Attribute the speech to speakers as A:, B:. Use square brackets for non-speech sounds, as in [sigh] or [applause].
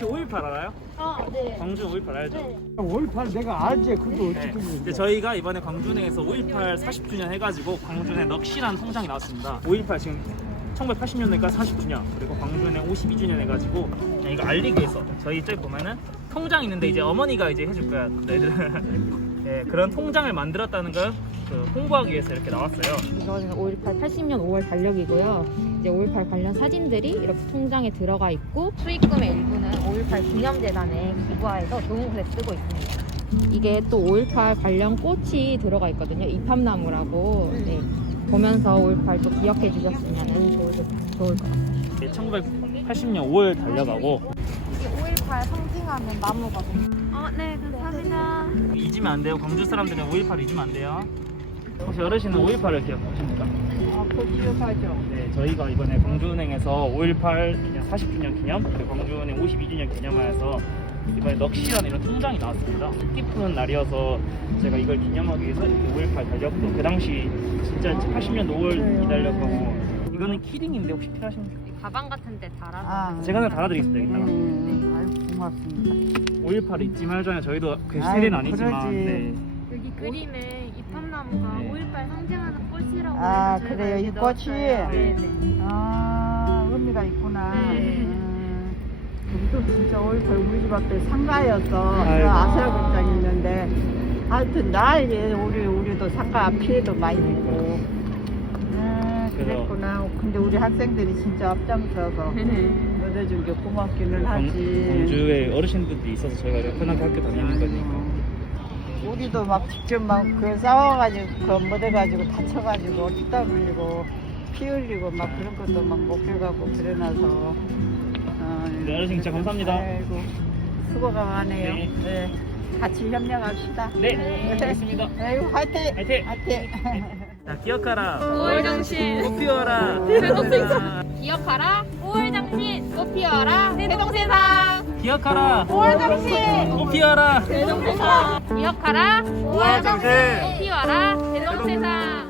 A: 혹시 5.18 알아요?
B: 아, 네.
A: 광주 5.18 알죠?
B: 네.
C: 5.18 내가 알지 그거
A: 네.
C: 어떻게 보는데
A: 저희가 이번에 광주은행에서 5.18 40주년 해가지고 광주은행 넋이라는 통장이 나왔습니다. 5.18 지금 1980년대니까 40주년 그리고 광주은행 52주년 해가지고 그냥 이거 알리기 위해서 저희 저기 보면은 통장 있는데 이제 어머니가 이제 해줄 거야 너희들 [laughs] 네, 그런 통장을 만들었다는 걸 그 홍보하기 위해서 이렇게 나왔어요.
D: 이거는 5.18 80년 5월 달력이고요. 이제 5.18 관련 사진들이 이렇게 통장에 들어가 있고 수익금의 일부는 5.18 기념재단에 기부하여서 좋은 곳에 쓰고 있습니다. 이게 또 5.18 관련 꽃이 들어가 있거든요. 이팝나무라고. 네. 보면서 5.18또 기억해 주셨으면 좋을, 좋을 것 같아요.
A: 1980년 5월 달려가고
B: 이게 5.18 상징하는 나무거든요. 어, 네, 감사합니다.
A: 잊으면 안 돼요. 광주 사람들은 5.18 잊으면 안 돼요. 혹시 어르신은 5.18을 기억하십니까?
C: 아 그거 기억하죠
A: 네, 저희가 이번에 광주은행에서 5.18 40주년 기념, 그리고 광주은행 52주년 기념하여서 이번에 넋이라는 이런 통장이 나왔습니다. 뜻깊은 날이어서 제가 이걸 기념하기 위해서 이렇게 5.18 달력도 그 당시 진짜 80년 5월 기달력하고 이거는 키링인데 혹시 필요하십니까?
D: 가방 같은 데 달아서
C: 아,
A: 제가 하나 달아드리겠습니다. 이따가.
C: 음, 아유 고맙습니다
A: 5.18 잊지 말자면 저희도 그
C: 아유,
A: 세대는 아니지만
C: 그러지.
A: 네.
B: 여기 그림에 이팝나무가
A: 네.
B: 5.18 상징하는 꽃이라고
C: 아,
B: 해서 저희가
C: 그래요? 이
B: 여기
C: 꽃이?
B: 넣었어요. 네, 네.
C: 아 의미가 있구나
B: 네.
C: 음, 우리도 진짜 5.18 우리 집 앞에 상가였어
A: 아이고.
C: 아세라극장이 있는데 하여튼 나이에 우리 우리도 상가 피해도 많이 있고 아,
A: 그래서-
C: 그랬구나 근데 우리 학생들이 진짜 앞장서서 얻어준 게 고맙기는
A: 광-
C: 하지
A: 광주에 어르신들도 있어서 저희가 이렇게 편하게 학교 다니는 거니까.
C: 우리도 막 직접 막 그 싸워가지고 그 못해가지고 다쳐가지고 땀 흘리고 피 흘리고 막 그런 것도 막 목격하고 그래놔서 어,
A: 네, 어르신 진짜 감사합니다.
C: 아이고 수고가 많네요.
A: 네.
C: 네. 같이 협력합시다.
A: 네, 알겠습니다. [laughs]
C: 아이고 화이팅!
A: 화이팅!
C: 화이팅! [laughs]
A: 자, 기억하라.
B: 5월 정신.
A: 꽃 피워라.
B: 대동생산.
D: 기억하라.
B: 5월 정신.
D: 꽃 피워라.
B: 대동세상.
A: 기억하라.
B: 5월 정신.
A: 꽃 피워라.
B: 대동세상.
D: 기억하라.
A: 5월 정신.
D: 꽃 피워라.
B: 대동세상.